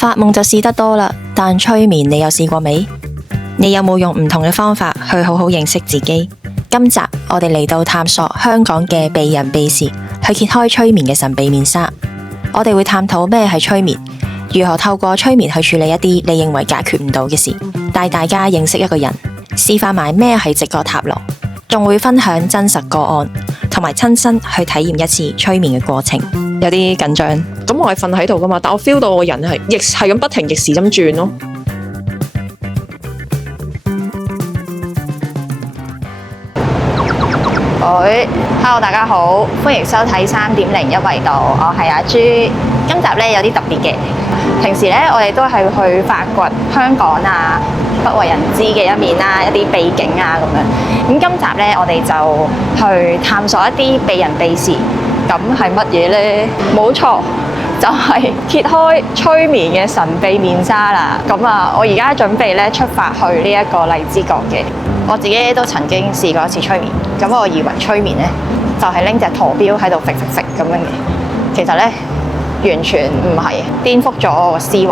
發夢就試得多啦，但催眠你有試過未？你有冇用唔同嘅方法去好好認識自己？今集我哋嚟到探索香港嘅秘人秘事，去揭開催眠嘅神秘面紗。我哋會探討咩係催眠，如何透過催眠去處理一啲你認為解決唔到嘅事，帶大家認識一個人，示範埋咩係直覺塔羅，仲會分享真實個案，同埋親身去體驗一次催眠嘅過程。有啲緊張。咁我係瞓喺度噶嘛，但我 feel 到我人係咁不停逆時針轉咯。Hello 大家好，歡迎收睇3.01維度，我係阿朱。今集咧有啲特別嘅，平時咧我哋都係去發掘香港啊不為人知嘅一面啦，一啲秘境啊咁樣。咁今集咧我哋就去探索一啲秘人秘事，咁係乜嘢咧？冇錯，就係揭開催眠嘅神秘面紗啦。咁啊，我而家準備咧出發去呢一個荔枝角嘅。我自己都曾經試過一次催眠，咁我以為催眠咧就係拎隻陀錶喺度揈揈揈咁樣嘅，其實咧完全唔係，顛覆咗我個思維。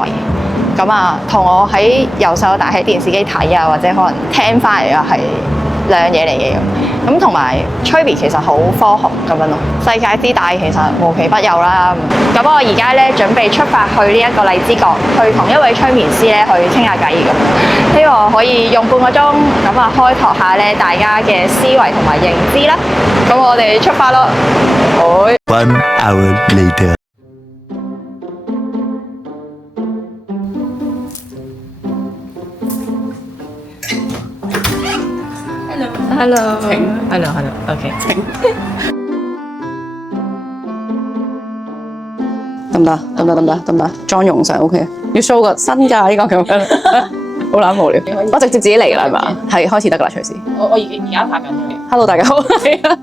咁啊，同我喺由細到大喺電視機睇啊，或者可能聽翻嚟啊，係兩樣嘢嚟嘅。咁同埋催眠其實好科學咁樣咯，世界之大其實無奇不有啦。咁我而家咧準備出發去呢一個荔枝角，去同一位催眠師咧去傾下偈咁，希望可以用半個鐘咁啊開拓下咧大家嘅思維同埋認知啦。咁我哋出發咯。1 hour later. Hello，OK。得唔得？妝容上 OK， 要 show 個身㗎呢個咁樣，好懶無聊。我直接自己嚟㗎啦，係嘛？係開始得㗎啦，隨時。我而家拍緊嘅。Hello， 大家好。係啊。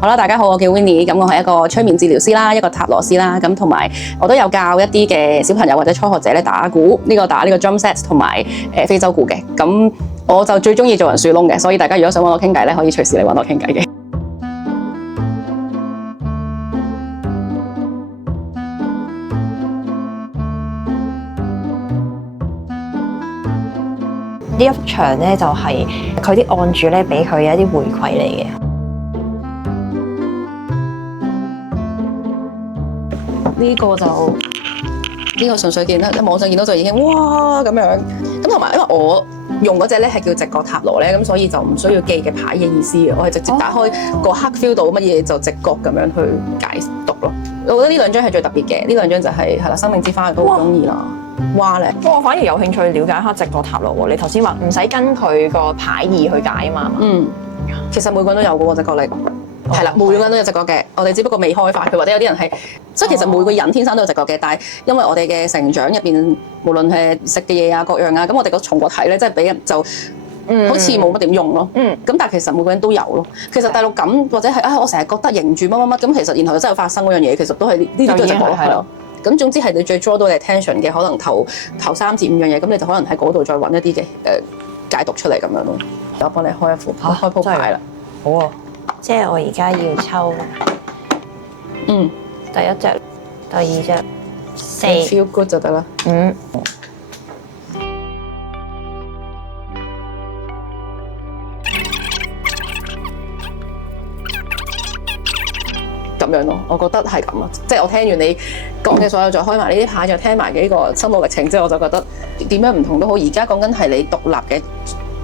好啦，大家好，我叫 Winnie， 咁我係一個催眠治療師啦，一個塔羅師啦，咁同埋我都有教一啲嘅小朋友或者初學者咧打鼓，打呢個 drum set 同埋非洲鼓嘅。咁我就最中意做人樹窿嘅，所以大家如果想揾我傾偈咧，可以隨時嚟揾我傾偈嘅。呢一場咧就係佢啲案主咧俾佢一啲回饋嚟嘅。呢個純粹見喺網上見到就已經哇咁樣，咁同埋因為我用嗰隻咧係叫直覺塔羅咧，咁所以就唔需要記嘅牌嘅意思嘅，我係直接打開個刻 feel 到乜嘢就直覺咁樣去解讀咯。我覺得呢兩張係最特別嘅，呢兩張就係啦，生命之花都好中意啦。哇咧！我反而有興趣了解下直覺塔羅喎。你頭先話唔使跟佢個牌意去解啊嘛。其實每個人都有嗰個直覺力。係啦，每個人都有直覺嘅，我哋只不過未開發佢，或者有啲人係，所以其實每個人天生都有直覺嘅，但係因為我哋嘅成長入邊，無論係食嘅嘢啊各樣啊，咁我哋個松果體咧，即係俾人就好似冇乜點用咯。咁但係其實每個人都有咯。其實第六感或者係我成日覺得凝住乜乜乜，咁其實然後就真係發生嗰樣嘢，其實都係呢啲都係直覺係咯。咁總之係你最 draw 到你 attention 嘅，可能頭3至5樣嘢，咁你就可能喺嗰度再揾一啲嘅解讀出嚟咁樣咯。我幫你開一副開鋪牌啦。好啊。即係我而家要抽，第一隻、第二隻、4 feel good 就得啦。咁樣咯，我覺得係咁啊，即係我聽完你講嘅所有，再開埋呢啲牌，再聽埋幾個心路歷程之後，我就覺得點樣唔同都好。而家講緊係你獨立嘅。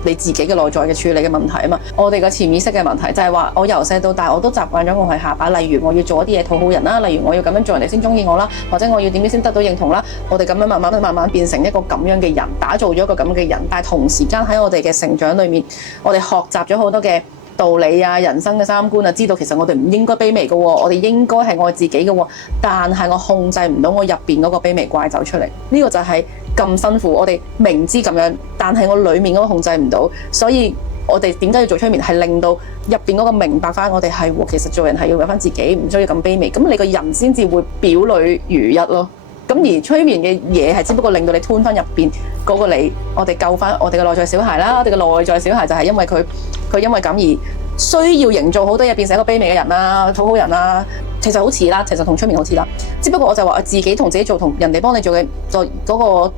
你自己嘅內在嘅處理嘅問題啊嘛，我哋嘅潛意識嘅問題就係話，我由細到大我都習慣咗我係下巴，例如我要做一啲嘢討好人啦，例如我要咁樣做人哋先中意我啦，或者我要點樣先得到認同啦，我哋咁樣慢慢變成一個咁樣嘅人，打造咗一個咁嘅人，但係同時間喺我哋嘅成長裏面，我哋學習咗好多嘅道理啊、人生嘅三觀啊，知道其實我哋唔應該卑微嘅喎，我哋應該係愛自己嘅喎，但係我控制唔到我入邊嗰個卑微怪走出嚟，呢個就係咁辛苦。我哋明知咁樣，但係我裡面嗰個控制唔到，所以我哋點解要做催眠？係令到入邊嗰個明白翻，我哋係其實做人係要為翻自己，唔需要咁卑微，咁你個人先至會表裏如一咯。咁而催眠嘅嘢係只不過令到你吞翻入邊嗰個你，我哋救翻我哋嘅內在小孩啦。我哋嘅內在小孩就係因為佢因為咁而需要營造好多嘢變成一個卑微嘅人啦、討好人啦，其實好似啦，其實同催眠好似啦。只不過我就話自己同自己做同人哋幫你做嘅嗰個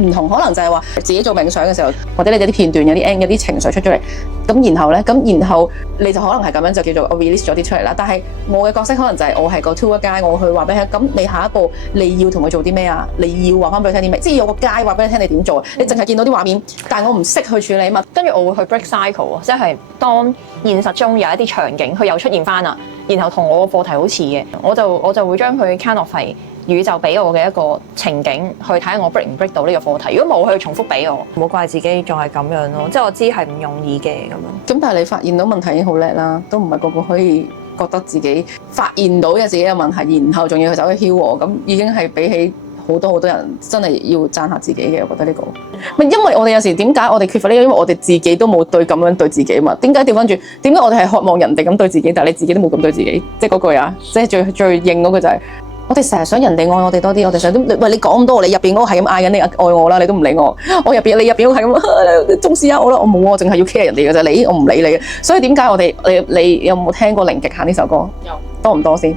唔同，可能就係話自己做冥想嘅時候，或者你有啲片段有啲情緒出咗嚟，咁然後咧，然後你就可能係咁樣就叫做我 release 咗啲出嚟啦。但係我嘅角色可能就係我係個 tour guide，我去話俾你聽，咁你下一步你要同佢做啲咩啊？你要話翻俾佢聽啲咩？即係有個 guide 話俾你聽你點做，你淨係見到啲畫面，但係我唔識去處理嘛。跟住我會去 break cycle，即係當現實中有一啲場景佢又出現翻啦，然後同我個課題好似嘅，我就會將佢 kind of 係宇宙俾我嘅一個情景去睇下我 break 唔 break 到呢個課題。如果冇，佢重複俾我，唔好怪自己仲係咁樣咯。即係我知係唔容易嘅咁樣。咁但係你發現到問題已經好叻啦，都唔係個個可以覺得自己發現到有自己嘅問題，然後仲要去走去 heal 喎，咁已經係比起好多人真係要讚下自己嘅。我覺得呢個，因為我哋有時點解我哋缺乏呢個？因為我哋自己都冇咁樣對自己嘛。點解調翻轉？點解我哋係渴望人哋咁對自己，但係你自己都冇咁對自己？即係嗰句啊，即係最應嗰句就係。我哋成日想人哋愛我哋多啲，我哋成日都喂，你講咁多，你入邊嗰個係咁嗌緊你愛我啦，你都唔理我。你入邊嗰個係咁重視下我啦，我冇啊，我淨係要 care 人哋嘅啫。我唔理你嘅。所以點解我哋你有冇聽過《零極限》呢首歌？有。多唔多先？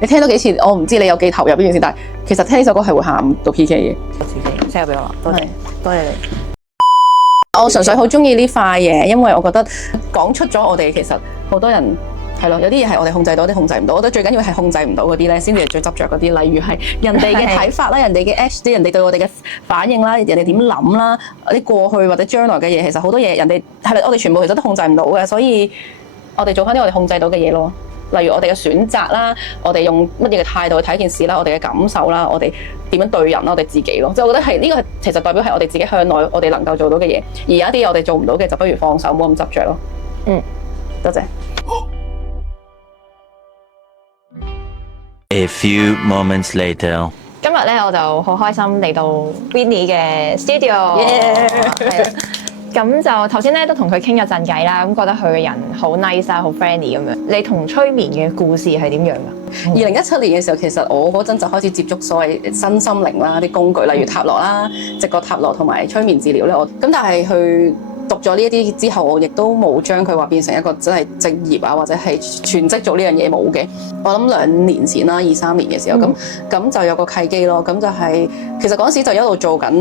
你聽多幾次，我唔知你有幾投入呢件事，但係其實聽呢首歌係會喊到 PK 嘅。我自己 share 俾我啦，多謝多謝你。我純粹好中意呢塊嘢，因為我覺得講出咗我哋其實好多人。係咯，有啲嘢係我哋控制到，有啲控制唔到。我覺得最緊要係控制唔到嗰啲咧，先至係最執着嗰啲。例如係人哋嘅睇法啦，人哋嘅 action，人哋對我哋嘅反應啦，人哋點諗啦，啲過去或者將來嘅嘢，其實好多嘢人哋係我哋全部其實都控制唔到嘅。所以我哋做翻啲我哋控制到嘅嘢咯。例如我哋嘅選擇啦，我哋用乜嘢嘅態度去睇件事啦，我哋嘅感受啦，我哋點樣對人啦，我哋自己咯。即係我覺得係呢個其實代表係我哋自己向內我哋能夠做到嘅嘢，而有一啲我哋做唔到嘅，就不如放手，冇咁執着咯。多謝。A few moments later， 今日咧我就好開心嚟到 Winnie 嘅 studio， 係啊，咁就頭先咧都同佢傾咗陣偈啦，咁覺得佢嘅人好 nice 啊，好 friendly 咁樣。你同催眠嘅故事係點樣㗎？2017年嘅時候，其實我嗰陣就開始接觸所謂身心靈啦啲工具，例如塔羅啦、直覺塔羅同埋催眠治療咧。咁但係去讀咗呢一啲之後，我亦都冇將佢話變成一個真係職業啊，或者係全職做呢樣嘢冇嘅。我諗2年前啦，23年嘅時候，咁就有個契機咯。咁就係其實嗰陣時就一路做緊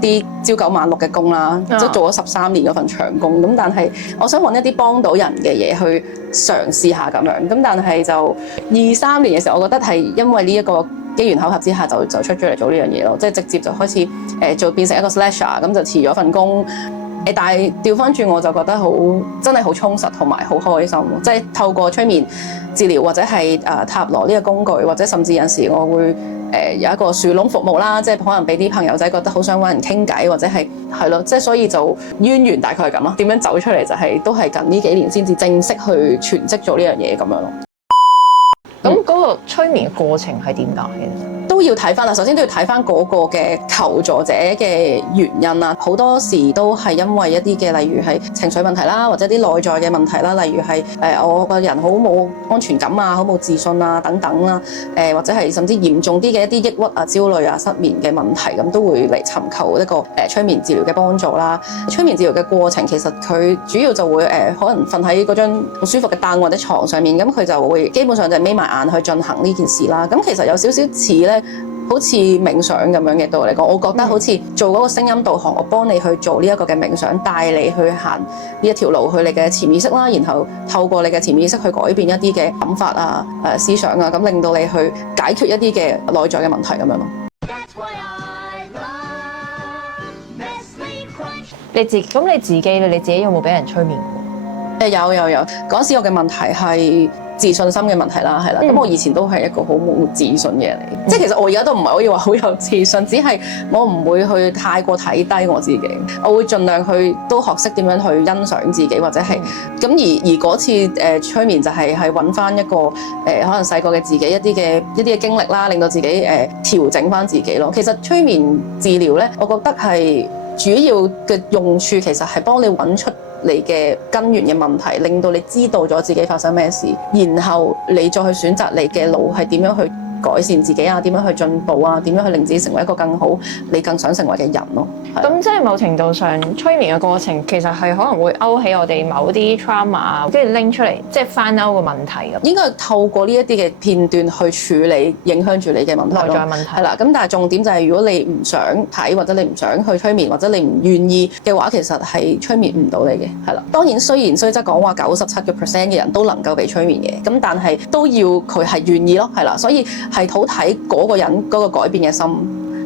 啲朝九晚六嘅工啦，即係做咗13年嗰份長工。咁但係我想揾一啲幫到人嘅嘢去嘗試下咁樣。咁但係就23年嘅時候，我覺得係因為呢一個機緣巧合之下就出咗嚟做呢樣嘢咯。即係直接就開始做變成一個 slasher， 咁就辭咗份工。但係調翻轉我就覺得真係好充實同埋好開心，即係透過催眠治療或者係塔羅呢個工具，或者甚至有時我會有一個樹窿服務啦，即係可能俾啲朋友仔覺得好想揾人傾偈，或者係咯，即係所以就淵源大概係咁咯。點樣走出嚟就係都係近呢幾年先至正式去全職做呢樣嘢咁樣咯。咁嗰個催眠嘅過程係點解嘅？都要睇翻啦，首先都要睇翻嗰個嘅求助者嘅原因啦。好多時都係因為一啲嘅，例如係情緒問題啦，或者啲內在嘅問題啦，例如係我個人好冇安全感啊，好冇自信啊等等啦，或者係甚至嚴重啲嘅一啲抑鬱啊、焦慮啊、失眠嘅問題，咁都會嚟尋求一個催眠治療嘅幫助啦。催眠治療嘅過程其實佢主要就會可能瞓喺嗰張好舒服嘅凳或者床上面，咁佢就會基本上就眯埋眼去進行呢件事啦。咁其實有少少似咧，好似冥想咁樣嘅，對我嚟講，我覺得好似做嗰個聲音導航，我幫你去做呢一個嘅冥想，帶你去行呢一條路去你嘅潛意識啦，然後透過你嘅潛意識去改變一啲嘅諗法啊、思想啊，咁令到你去解決一啲嘅內在嘅問題咁樣咯。你自己咧，你自己有冇俾人催眠過？有，嗰時我嘅問題係自信心嘅問題啦，係啦。咁我以前都係一個好冇自信嘅人嚟，即係其實我而家都唔係可以話好有自信，只係我唔會去太過睇低我自己，我會盡量去都學識點樣去欣賞自己，或者係咁而嗰次催眠就係揾翻一個可能細個嘅自己一啲嘅經歷啦，令到自己調整翻自己咯。其實催眠治療咧，我覺得係主要嘅用處其實係幫你揾出你嘅根源嘅問題，令到你知道咗自己發生咩事，然後你再去選擇你嘅路係點樣去改善自己啊，點樣去進步啊，點樣去令自己成為一個更好你更想成為嘅人咯。咁即係某程度上，催眠嘅過程其實係可能會勾起我哋某啲 trauma，跟住拎出嚟，即係翻勾個問題咁。應該係透過呢一啲嘅片段去處理影響住你嘅問題咯。內在問題係啦，咁但係重點就係如果你唔想睇或者你唔想去催眠或者你唔願意嘅話，其實係催眠唔到你嘅。係啦，當然雖然雖則講話97%嘅人都能夠被催眠嘅，咁但係都要佢係願意咯。係啦，所以係好睇嗰個人嗰個改變嘅心。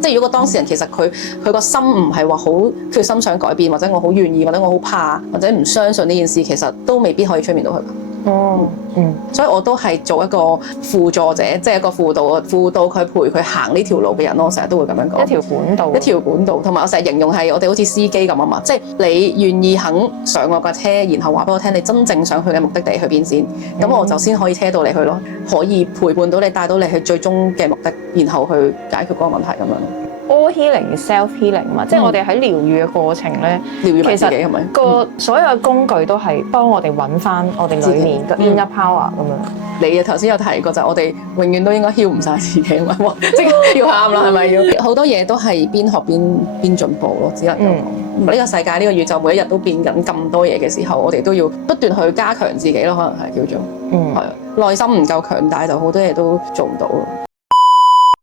即係如果個當事人其實佢個心唔係話好決心想改變，或者我好願意，或者我好怕，或者唔相信呢件事，其實都未必可以催眠到佢。所以我都係做一個輔助者，即係一個輔導佢陪佢行呢條路嘅人咯。我成日都會咁樣講，一條管道，同埋我成日形容係我哋好似司機咁啊嘛，即係你願意肯上我架車，然後話俾我聽你真正想去嘅目的地去邊先，咁我就先可以車到你去咯，可以陪伴到你，帶到你去最終嘅目的，然後去解決嗰個問題咁樣。All healing self healing 嘛，即係我哋喺療愈嘅過程咧，療愈埋自己係咪？個所有嘅工具都係幫我哋揾翻我哋裏面嘅 inner power 咁樣。你頭先有提過就係我哋永遠都應該 heal 唔晒自己嘛，即係要喊啦，係咪要？好多嘢都係邊學邊進步咯，只能夠講。呢個世界呢個宇宙每一日都變緊咁多嘢嘅時候，我哋都要不斷去加強自己咯，可能係叫做係內心唔夠強大，就好多嘢都做唔到咯。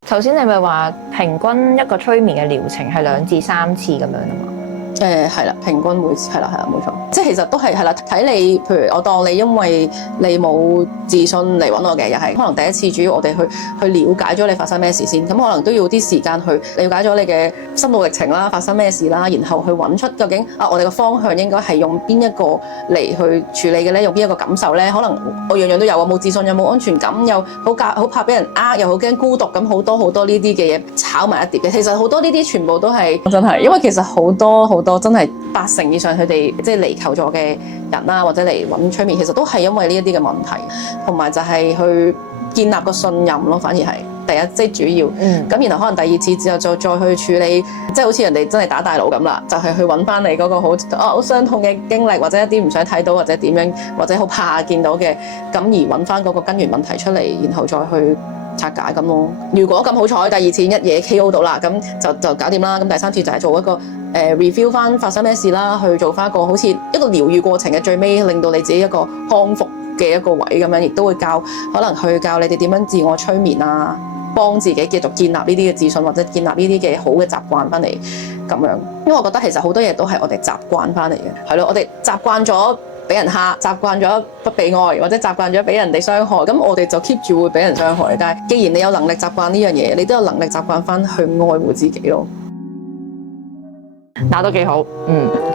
頭先你咪話平均一個催眠嘅療程係2至3次咁樣啊嘛？係啦，平均每次係啦，冇錯。即係其實都係啦，睇你，譬如我當你因為你冇自信嚟揾我嘅，又係可能第一次主要我哋去了解咗你發生咩事先，咁可能都要啲時間去了解咗你嘅心路歷程啦，發生咩事啦，然後去揾出究竟我哋嘅方向應該係用邊一個嚟去處理嘅咧，用邊一個感受咧？可能我樣樣都有啊，冇自信又冇安全感，又好怕俾人又好驚孤獨，咁好多呢啲嘅嘢炒埋一碟嘅。其實好多呢啲全部都係真係，因為其實好多真係80%以上佢哋即係嚟求助嘅人啦，或者嚟揾催眠，其實都係因為呢一啲嘅問題，同埋就係去建立個信任咯，反而係第一即係主要。咁然後可能第二次之後再去處理，即係好似人哋真係打大佬咁啦，就係去揾翻你嗰個好傷痛嘅經歷，或者一啲唔想睇到或者點樣，或者好怕見到嘅，咁而揾翻嗰個根源問題出嚟，然後再去拆解咁咯。如果咁好彩，第二次一嘢 KO 到啦，咁就搞掂啦。咁第三次就係做一個review 翻發生咩事啦，去做翻一個好似一個療愈過程嘅最尾，令到你自己一個康復嘅一個位咁樣，亦都會可能去教你哋點樣自我催眠啊，幫自己繼續建立呢啲嘅自信，或者建立呢啲嘅好嘅習慣翻嚟咁樣。因為我覺得其實好多嘢都係我哋習慣翻嚟嘅，係咯，我哋習慣咗俾人蝦，習慣咗不被愛，或者習慣咗俾人哋傷害，咁我哋就 keep 住會俾人傷害。但係既然你有能力習慣呢樣嘢，你都有能力習慣翻去愛護自己咯。打得幾好，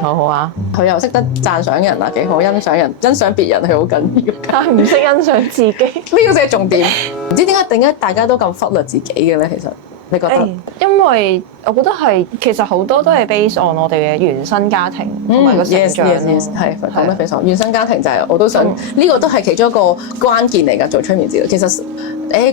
好好啊！佢又識得讚賞人啊，幾好，欣賞別人係好緊要，但係唔識欣賞自己，呢個先係重點。唔知點解大家都咁忽略自己嘅咧？其實你覺得？因為我覺得係其實好多都係 based on 我哋嘅原生家庭同埋個成長咯。係講得非常。原生家庭就係我都想呢個都係其中一個關鍵嚟㗎，做催眠治療。其實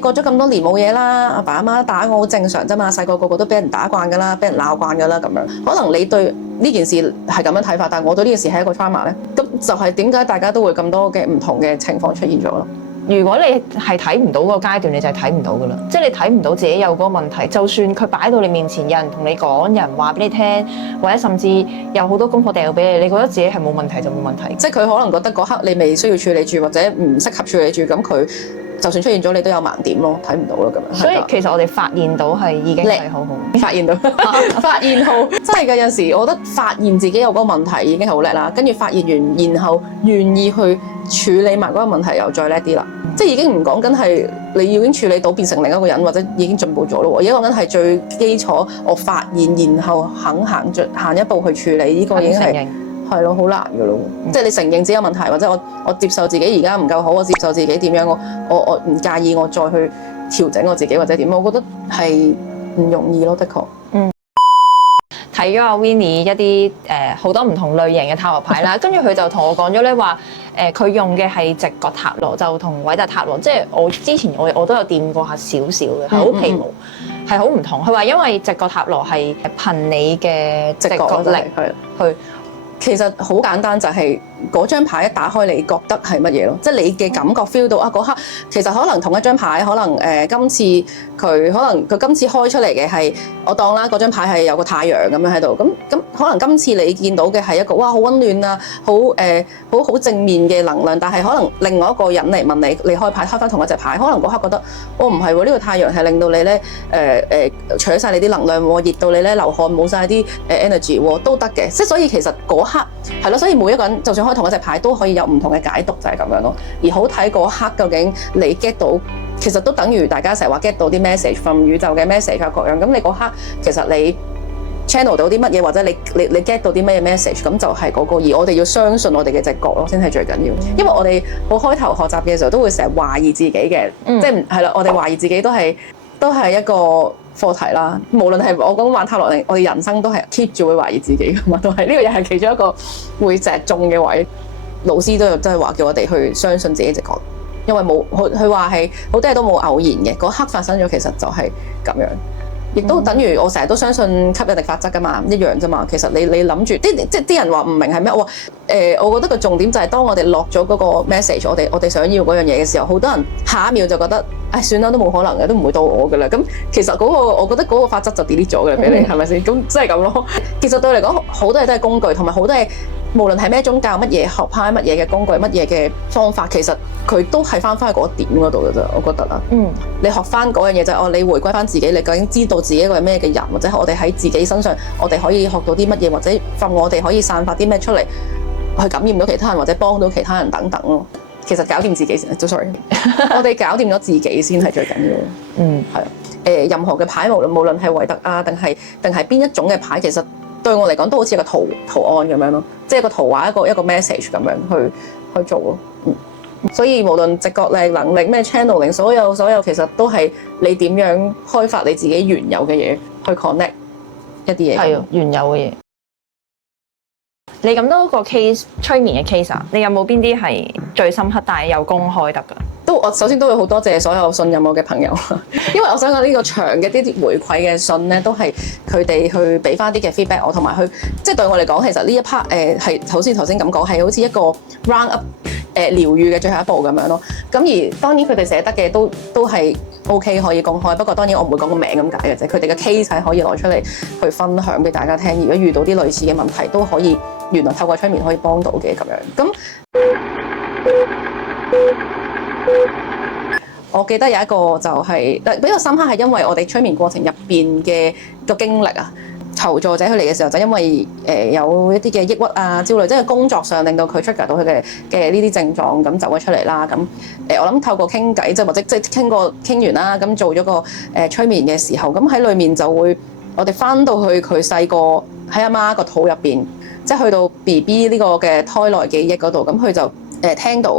過咗咁多年冇嘢啦，阿爸阿媽打我好正常啫嘛，細個個都俾人打慣㗎啦，俾人鬧慣㗎啦咁樣。可能你對呢件事係咁樣睇法，但係我對呢件事係一個 trauma 咧，咁就係點解大家都會咁多嘅唔同嘅情況出現咗咯？如果你係睇唔到個階段，你就係睇唔到噶啦。即係你睇唔到自己有嗰個問題，就算佢擺到你面前，有人同你講，有人話俾你聽，或者甚至有好多功課掉俾你，你覺得自己係冇問題就冇問題。即係佢可能覺得嗰刻你未需要處理住，或者唔適合處理住，咁佢就算出現咗，你都有盲點咯，睇唔到咯咁樣。所以其實我哋發現到係已經係好好。發現到發現好，真係㗎！有時我覺得發現自己有嗰個問題已經好叻啦，跟住發現完，然後願意去處理埋嗰個問題又再叻啲啦。即係已經唔講緊係你已經處理到變成另一個人，或者已經進步咗咯。而家講緊係最基礎，我發現然後肯行一步去處理呢個已經係咯，好難㗎咯。即係你承認自己有問題，或者我接受自己而家唔夠好，我接受自己點樣，我唔介意，我再去調整我自己或者點，我覺得係唔容易咯，的確。睇咗阿 Winnie 一啲好多唔同類型嘅塔羅牌啦，跟住佢就同我講咗咧話，佢用嘅係直覺塔羅，就同韋特塔羅，即係我之前我都有掂過下少少嘅，係好皮毛，係好唔同。佢話因為直覺塔羅係憑你嘅直覺力去。其實好簡單，就係嗰張牌一打開，你覺得係乜嘢咯？即係你嘅感覺 feel 到啊嗰刻，其實可能同一張牌，可能今次佢今次開出嚟嘅係我當啦，嗰張牌係有個太陽咁樣喺度，咁可能今次你見到嘅係一個哇好溫暖啊，好正面嘅能量，但係可能另外一個人嚟問你開牌開翻同一隻牌，可能嗰刻覺得唔係喎，呢個太陽係令到你咧除咗晒你啲能量喎，熱到你咧流汗冇晒啲energy 喎，都得嘅。即係所以其實嗰刻係咯，所以每一個人就算開同一隻牌都可以有唔同嘅解讀，就係咁樣咯。而好睇嗰刻究竟你 get 到，其實都等於大家成日話 get 到啲 message from 宇宙嘅 message 啊各樣。咁你嗰刻其實你 channel 到啲乜嘢，或者你 get 到啲乜嘢 message， 咁就係嗰個。而我哋要相信我哋嘅直覺咯，先係最緊要。因為我哋好開頭學習嘅時候都會成日懷疑自己嘅，即係係啦，我哋懷疑自己都係一個課題啦。無論係我講玩塔羅定我哋人生都係 keep 住會懷疑自己噶嘛，都係呢個又係其中一個會成日中嘅位。老師都真係話叫我哋去相信自己直覺，因為冇佢話係好多嘢都冇偶然嘅，嗰刻發生咗，其實就係咁樣。亦都等於我成日都相信吸引力法則噶嘛，一樣啫嘛。其實你諗住啲人話唔明係咩？我覺得個重點就係當我哋落咗嗰個 message，我哋想要嗰樣嘢嘅時候，好多人下一秒就覺得算啦，都冇可能嘅，都唔會到我噶啦。咁其實我覺得嗰個法則就 delete 咗嘅俾你，係咪先？咁即係咁咯。其實對我嚟講，好多嘢都係工具，同埋好多嘢。無論係咩宗教、乜嘢學派、乜嘢嘅工具、乜嘢嘅方法，其實佢都係翻去嗰點嗰度嘅啫。我覺得啦，你學翻嗰樣嘢就係你回歸翻自己，你究竟知道自己一個係咩嘅人，或者我哋喺自己身上，我哋可以學到啲乜嘢，或者我哋可以散發啲咩出嚟，去感染到其他人，或者幫到其他人等等咯。其實搞掂自己先，sorry， 我哋搞掂咗自己先係最緊要。係任何嘅牌，無論係維特啊，定係邊一種嘅牌，其實對我嚟講都好似一個圖案咁樣咯，即係個圖畫一個 message 咁樣去做咯。所以無論直覺力、能力咩 channeling，所有其實都係你點樣開發你自己原有嘅嘢去 connect 一啲嘢。係啊，原有嘅嘢。你咁多個 case 催眠嘅 case 啊，你有冇邊啲係最深刻但係又公開得㗎？我首先都會好多謝所有信任我嘅朋友，因為我想講呢個長嘅啲回饋嘅信咧，都係佢哋去俾翻啲嘅 feedback 我，同埋去即係對我嚟講，其實呢一 part 係頭先咁講，係好似一個 round up 療癒嘅最後一步咁樣咯。咁而當然佢哋寫得嘅都係 OK 可以公開，不過當然我唔會講個名咁解嘅啫。佢哋嘅 case 係可以攞出嚟去分享俾大家聽。如果遇到啲類似嘅問題，都可以原來透過催眠可以幫到嘅咁樣。咁我記得有一個就係比較深刻，係因為我哋催眠過程入邊嘅個經歷啊，求助者佢嚟嘅時候就因為有一啲嘅抑鬱啊、焦慮，即係工作上令到佢 trigger 到佢嘅呢啲症狀咁走咗出嚟啦。咁我諗透過傾偈，即係或者即係傾完啦，咁做咗個催眠嘅時候，咁喺裡面就會我哋翻到去佢細個喺阿媽個肚入邊，即係去到 BB 呢個嘅胎內記憶嗰度，咁佢就聽到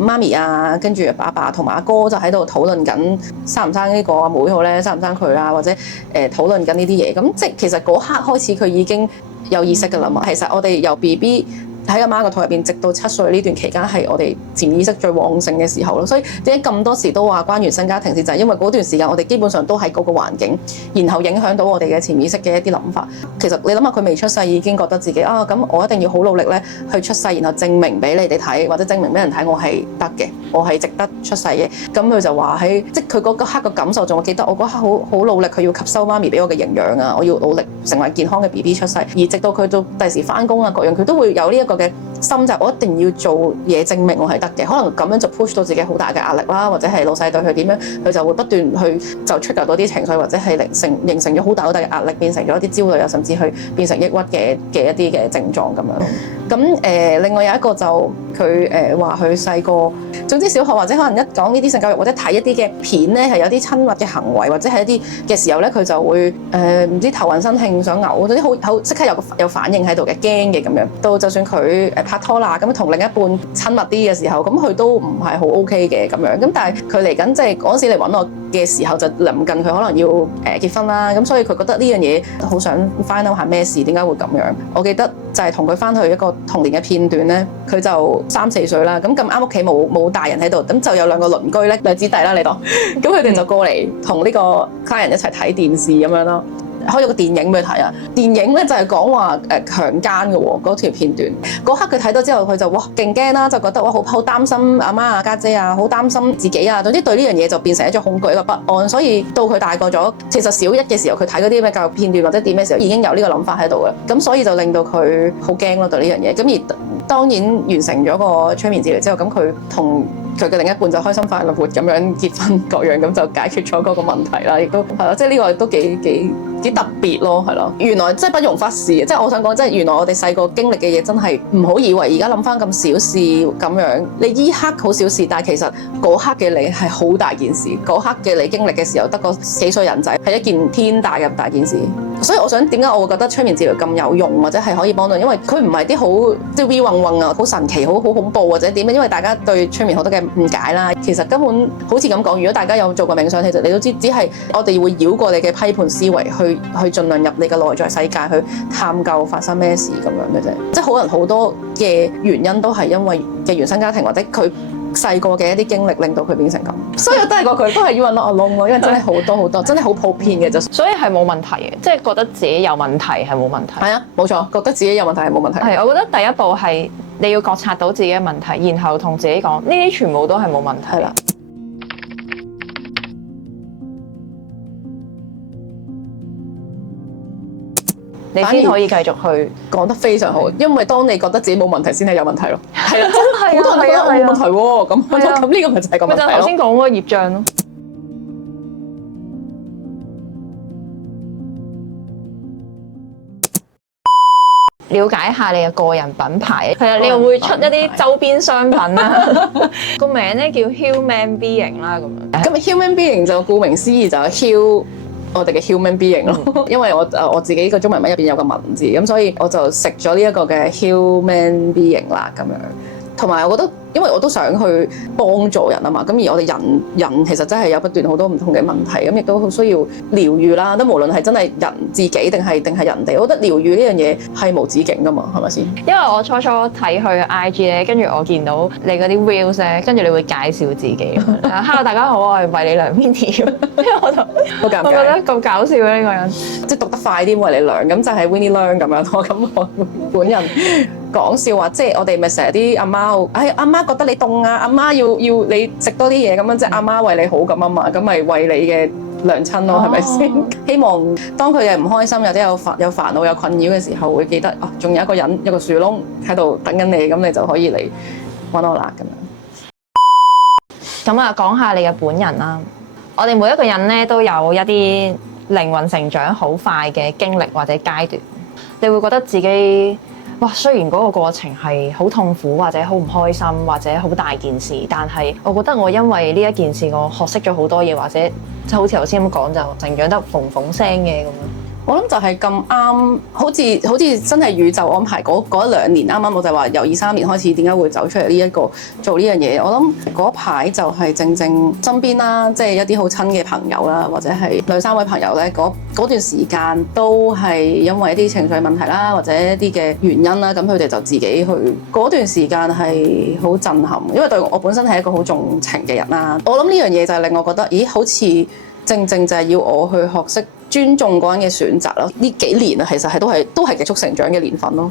媽咪啊，跟住爸爸同埋阿哥就喺度討論緊生唔生呢個阿妹好咧，生唔生佢啊，或者討論緊呢啲嘢。咁即係其實嗰刻開始佢已經有意識㗎啦嘛。其實我哋由 BB 喺阿媽個肚入邊，直到7歲呢段期間係我哋潛意識最旺盛嘅時候咯。所以點解咁多時都話關原生家庭事，就係因為嗰段時間我哋基本上都喺嗰個環境，然後影響到我哋嘅潛意識嘅一啲諗法。其實你諗下，佢未出世已經覺得自己咁我一定要好努力咧去出世，然後證明俾你哋睇，或者證明俾人睇我係得嘅，我係值得出世嘅。咁佢就話即係佢嗰刻嘅感受，仲我記得我嗰刻好努力，佢要吸收媽咪俾我嘅營養啊，我要努力成為健康嘅 BB 出世。而直到佢到第時返工啊各樣，佢都會有呢一個嘅心，就係我一定要做嘢證明我係得嘅。可能咁樣就 push 到自己好大嘅壓力啦，或者係老細對佢點樣，佢就會不斷去就 trigger到啲情緒，或者係形成咗好大嘅壓力，變成咗一啲焦慮啊，甚至去變成抑鬱嘅一啲嘅症狀咁樣。咁另外有一個就佢話佢細個，總之小學或者可能一講呢啲性教育或者睇一啲嘅片咧，係有啲親密嘅行為或者係一啲嘅時候咧，佢就會唔知頭暈身㷫想嘔，總之好即刻有反應喺度嘅，驚嘅咁樣。到就算佢拍拖啦，咁同另一半親密啲嘅時候，咁佢都唔係好 OK 嘅咁樣。咁但係佢嚟緊即係嗰陣時嚟揾我嘅時候，就臨近佢可能要結婚啦，咁所以佢覺得呢樣嘢好想 find out 下咩事，點解會咁樣。我記得就係同佢翻去一個童年嘅片段咧，佢就3、4歲啦，咁啱屋企冇大人喺度，咁就有兩個鄰居咧，兩姊弟啦你當，咁佢哋就過嚟同呢個 client 一齊睇電視咁樣咯。開咗個電影俾佢睇啊。電影咧就係講話強姦嘅喎，嗰條片段。嗰刻佢睇到之後，佢就哇勁驚啦，就覺得哇好擔心阿媽啊家姐啊，好擔心自己啊。總之對呢樣嘢就變成一種恐懼一個不安。所以到佢大個咗，其實小一嘅時候佢睇嗰啲咩教育片段或者點嘅時候，已經有呢個諗法喺度嘅。咁所以就令到佢好驚咯對呢樣嘢。咁而當然完成咗個催眠治療之後，咁佢同佢嘅另一半就開心快樂活咁樣結婚各樣，咁就解決咗嗰個問題啦。亦都係咯，即係呢個都幾特別咯，係咯。原來即係不容忽視，即係我想講，即係原來我哋細個經歷嘅嘢真係唔好以為而家諗翻咁小事咁樣。你依刻好小事，但係其實嗰刻嘅你係好大件事。嗰刻嘅你經歷嘅時候得個幾歲人仔，係一件天大嘅大件事。所以我想點解我會覺得催眠治療咁有用，或者係可以幫到，因為佢唔係啲好即係 V 混混啊，好神奇、好恐怖或者點樣。因為大家對催眠好多嘅誤解啦，其實根本好似咁講，如果大家有做過冥想，其實你都知，只係我哋會繞過你嘅批判思維去盡量入你嘅內在世界去探究發生咩事咁樣嘅啫。即係可能好多嘅原因都係因為嘅原生家庭或者佢細個嘅一啲經歷令到佢變成咁。所以我都係嗰句，都係要揾落窿咯，因為真係好多，真係好普遍嘅就。所以係冇問題嘅，即係覺得自己有問題係冇問題。係啊，冇錯，覺得自己有問題係冇問題。係，我覺得第一步係你要覺察到自己嘅問題，然後同自己講呢啲全部都係冇問題。係啦。你先可以繼續去講得非常好，因為當你覺得自己冇問題，先係有問題咯。係啊，真係好多人都覺得我冇問題喎，咁係啊咁呢個咪就係個問咪就係頭題咯。先講嗰個業障咯。了解下你嘅個人品牌，係啊，你又會出一啲周邊商品啦。個名咧叫 Human Being 啦，咁樣。咁 human being 就顧名思義就係 heal 我哋嘅 human being 咯，因為我自己個中文名入邊有個文字，咁所以我就食咗呢一個嘅 human being 啦，咁樣。同埋我覺得，因為我都想去幫助人啊嘛，咁而我哋人其實真係有不斷好多唔同嘅問題，咁亦都好需要療愈啦。都無論係真係人自己定係人哋，我覺得療愈呢樣嘢係無止境噶嘛，係咪先？因為我初初睇佢 IG 咧，跟住我見到你嗰啲 reels 咧，跟住你會介紹自己。Hello 大家好，我係迷你娘 Winnie，跟住我就好尷尬，我覺得咁搞笑呢個人，即係讀得快啲迷你娘，咁就係 Winnie 娘咁樣咯。咁我本人講笑話，即係我哋咪成日啲阿媽，阿媽覺得你凍啊，阿媽要你食多啲嘢咁樣，即係阿媽為你好咁啊嘛，咁咪為你嘅娘親咯，係咪先？希望當佢哋唔開心，或者有煩惱、有困擾嘅時候，會記得啊，仲有一個人，有個樹窿喺度等緊你，咁你就可以嚟揾我啦咁樣。咁啊，講下你嘅本人啦。我哋每一個人咧都有一啲靈魂成長好快嘅經歷或者階段，你會覺得自己哇，雖然嗰個過程係好痛苦或者好唔開心或者好大件事，但係我覺得我因為呢一件事，我學識咗好多嘢，或者就好似頭先咁講，就成長得縫縫聲嘅咁樣。我諗就係咁啱，好似真係宇宙安排嗰一兩年，啱啱我就話由23年開始，點解會走出嚟呢一個做呢樣嘢？我諗嗰排就係正身邊啦，即係一啲好親嘅朋友啦，或者係2-3位朋友咧，嗰段時間都係因為一啲情緒問題啦，或者一啲嘅原因啦，咁佢哋就自己去嗰段時間係好震撼，因為對我本身係一個好重情嘅人啦。我諗呢樣嘢就係令我覺得，咦，好似正就係要我去學識尊重嗰人嘅選擇咯。呢幾年啊，其實都係極速成長嘅年份咯。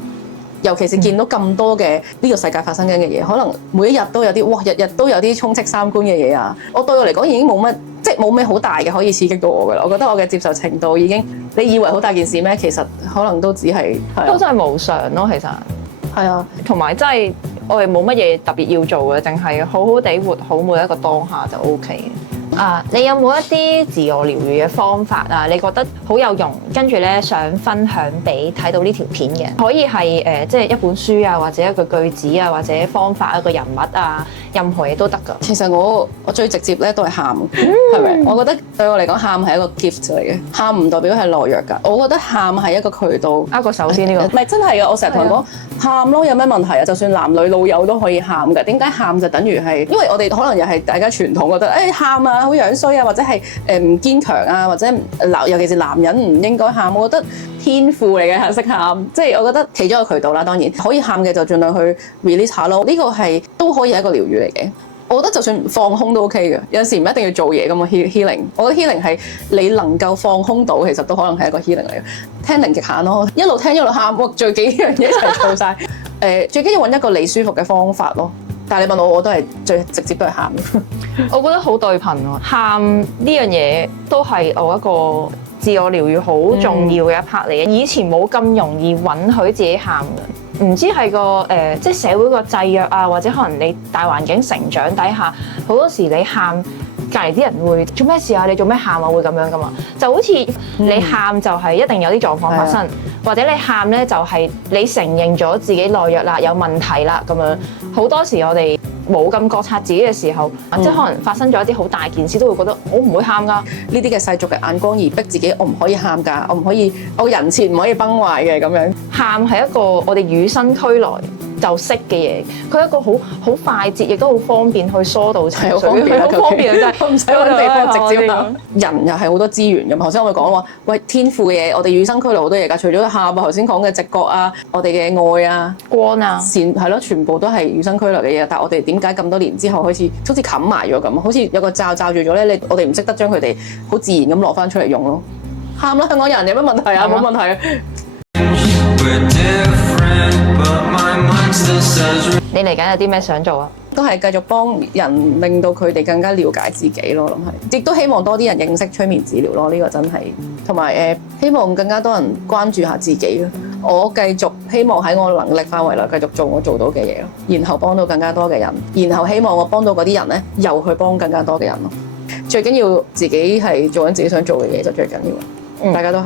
尤其是見到咁多嘅呢個世界發生緊嘅嘢，可能每一日都有啲哇，日日都有啲充斥三觀嘅嘢啊。我對我嚟講已經冇乜，即係冇咩好大嘅可以刺激到我噶啦。我覺得我嘅接受程度已經，你以為好大件事咩？其實可能都只係都真係無常咯。其實係啊，同埋真係我哋冇乜嘢特別要做嘅，淨係好好地活好每一個當下就 OK 嘅。啊！你有冇一啲自我療愈嘅方法啊？你覺得好有用，跟住咧想分享俾睇到呢條片嘅人，可以係即係一本書啊，或者一個句子啊，或者方法一個人物啊，任何嘢都得㗎。其實我最直接咧都係喊，係咪？我覺得對我嚟講，喊係一個 gift 嚟嘅，喊唔代表係懦弱㗎。我覺得喊係一個渠道。握個手先呢個，唔係真係嘅。我成日同人講喊咯，有咩問題啊？就算男女老幼都可以喊㗎。點解喊就等於係？因為我哋可能又係大家傳統覺得喊啊好樣衰啊，或者係唔堅強啊，或者尤其是男人唔應該喊。我覺得天賦嚟嘅係識喊，即係我覺得其中一個渠道啦。當然可以喊嘅就盡量去 release 下咯。呢個係都可以係一個療愈嚟嘅。我覺得就算放空都 OK 嘅，有陣時唔一定要做嘢㗎嘛 healing。我覺得 healing 係你能夠放空到，其實都可能係一個 healing 嚟嘅。聽零極限咯，一路聽一路喊，哇！最幾樣嘢一齊做晒。最緊要揾一個你舒服嘅方法咯。但係你問我，我都係最直接都係喊。我覺得好對頻喎，喊呢樣嘢都係我一個自我療癒好重要嘅一 part 嚟嘅。以前冇咁容易允許自己喊嘅，唔知係個即係社會個制約啊，或者可能你大環境成長底下，好多時你喊，隔離啲人會做咩事啊？你做咩喊啊？會咁樣噶嘛？就好似你喊就係一定有啲狀況發生，或者你喊咧就係你承認咗自己懦弱啦，有問題啦咁樣。好多時我哋冇咁覺察自己嘅時候，即係可能發生咗一啲好大件事，都會覺得我唔會喊㗎。呢啲嘅世俗嘅眼光而逼自己，我唔可以喊㗎，我唔可以，我人設唔可以崩壞嘅咁樣。喊係一個我哋與生俱來就識嘅嘢，佢係一個好快捷，亦都好方便去疏導情緒，好方便真係，唔使揾地方直接喊。人又係好多資源㗎嘛。頭先我咪講話，喂，天賦嘅嘢，我哋與生俱來好多嘢㗎。除咗喊啊，頭先講嘅直覺啊，我哋嘅愛啊、光啊、善係咯，全部都係與生俱來嘅嘢。但係我哋點解咁多年之後開始好似冚埋咗咁？好似有個罩住咗咧，我哋唔識得將佢哋好自然咁攞翻出嚟用咯。喊啦，香港人有乜問題啊？冇問題啊！你嚟緊有啲咩想做啊？都係繼續幫人，令到佢哋更加了解自己咯。我諗係，亦都希望多啲人認識催眠治療咯。呢個真係，同埋希望更加多人關注下自己咯。我繼續希望喺我能力範圍內繼續做我做到嘅嘢咯，然後幫到更加多嘅人，然後希望我幫到嗰啲人咧，又去幫更加多嘅人咯。最緊要自己係做緊自己想做嘅嘢就最緊要。大家都係。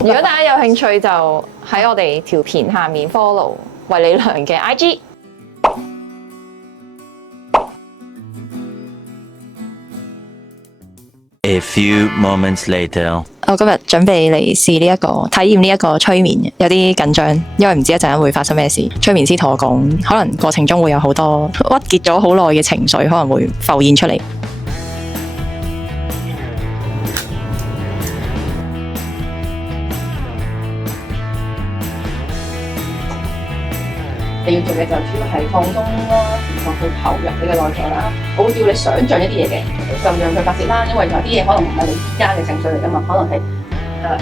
如果大家有興趣，就喺我哋條片下面 follow 維理良嘅 IG。A few moments later. 我今日準備嚟試呢一個體驗呢一個催眠，有啲緊張，因為唔知一陣間會發生咩事。催眠師同我講，可能過程中會有好多鬱結咗好耐嘅情緒，可能會浮現出嚟。你要做嘅就主要係放鬆啦，然後去投入你嘅內在啦。我會叫你想像一啲嘢嘅，就讓佢發泄啦。因為有啲嘢可能唔係你而家嘅情緒嚟㗎嘛，可能係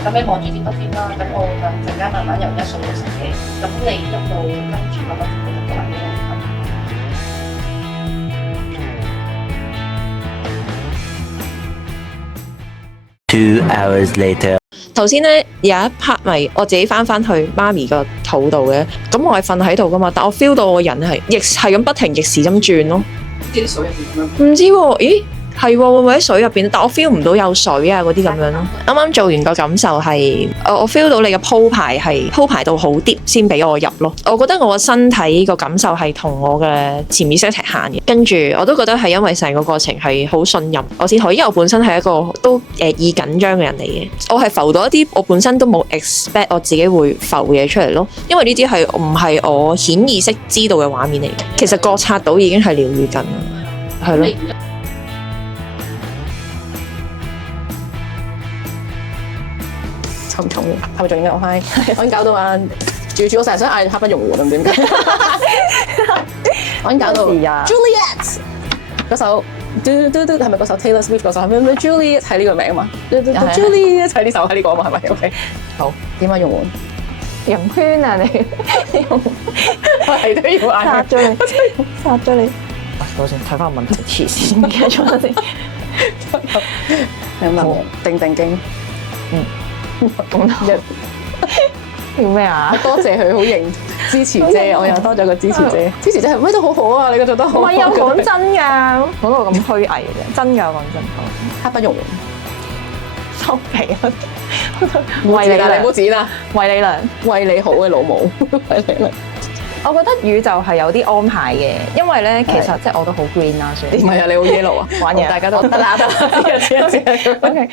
咁你望住支筆先啦。咁我陣間慢慢由1數到10嘅，咁你一路跟住慢慢就得啦。2 hours later. 頭先咧有一 part 咪我自己翻去媽咪個肚度嘅，咁我係瞓喺度噶嘛，但我 feel 到我人係咁不停逆時針轉咯。啲水入邊咁樣。唔知喎，咦係喎，會唔會喺水入邊？但我 feel 唔到有水啊嗰啲咁樣咯。啱啱做完個感受係，我 feel 到你嘅鋪排係鋪排到好 deep 先俾我入咯。我覺得我個身體個感受係同我嘅潛意識一齊行嘅，跟住我都覺得係因為成個過程係好信任我先可以，因為我本身係一個都易緊張嘅人嚟嘅，我係浮到一啲我本身都冇 expect 我自己會浮嘢出嚟咯。因為呢啲係唔係我顯意識知道嘅畫面嚟嘅，其實覺察到已經係療癒緊啦，係咯。沉重嘅，係咪仲影緊我嗨？我已經搞到啊！住我成日想嗌刻不容緩咁點解？我已經搞到 Juliet 嗰首嘟嘟嘟係咪嗰首 Taylor Swift 嗰首係咪 Juliet 係呢個名啊嘛？Juliet 係呢首係呢個啊嘛係咪 ？OK 好點啊容緩？融圈啊你，係都要嗌殺咗你，殺咗你！我先睇翻個問題，黐線嘅做乜先？有冇定經？咁要咩啊？多謝佢好認支持姐，我又多咗個支持姐。支持姐係咩都好好啊！你個做得好。唔係又講真㗎，講到咁虛偽嘅啫，真㗎講真。刻不容緩，收皮啊！為你啦，你唔好剪啦，為你良，為你好嘅老母，為你良。我覺得宇宙係有啲安排嘅，因為咧其實即係我都好 green 啦，所以唔係啊，你好 yellow 啊，玩嘢，大家都得啦，得啦，知啊知啊知啊。OK。